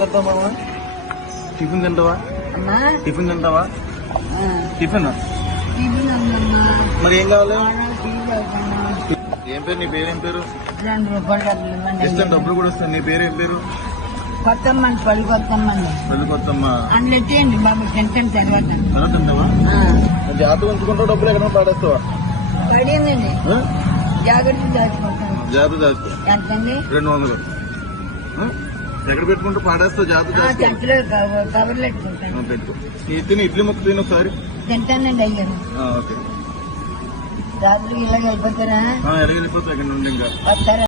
తింటావా మామ? టిఫిన్ తింటావా? టిఫిన్ తింటావా? టిఫిన్ మరి ఏం కావాలి? ఏం పేరు? నీ పేరు ఏం పేరు? 2 రూపాయలు డబ్బులు ఇవ్వండి. ఇస్తాను, డబ్బులు కూడా వస్తాయి. నీ పేరు ఏం పేరు? కొత్తమ్మండి, పడి కొత్తమ్మండి. పెళ్లి కొత్తమ్మ. అందులో ఎట్టేయండి బాబు, తింటాను తర్వాత. అలా తింటావా? జాగ్రత్త ఉంచుకుంటావు, డబ్బులు ఎక్కడ పాడేస్తావా? పడిందండి, జాగ్రత్త దాచుకుంటాను. జాగ్రత్త దాచుకో. ఎంతండి? 200. ఎక్కడ పెట్టుకుంటూ పాడేస్తావు? జాగ్రత్త దాచుకో. చెట్లు కవర్లు పెట్టుకుంటాను. పెట్టుకో. తిని ఇడ్లీ ముక్క తిని ఒకసారి. తింటానండి అయ్యారు. ఓకే. రాత్రికి ఇలాగ వెళ్ళిపోతారా? ఎలాగెళ్ళిపోతావు ఇక్కడ నుండి ఇంకా? వస్తారా?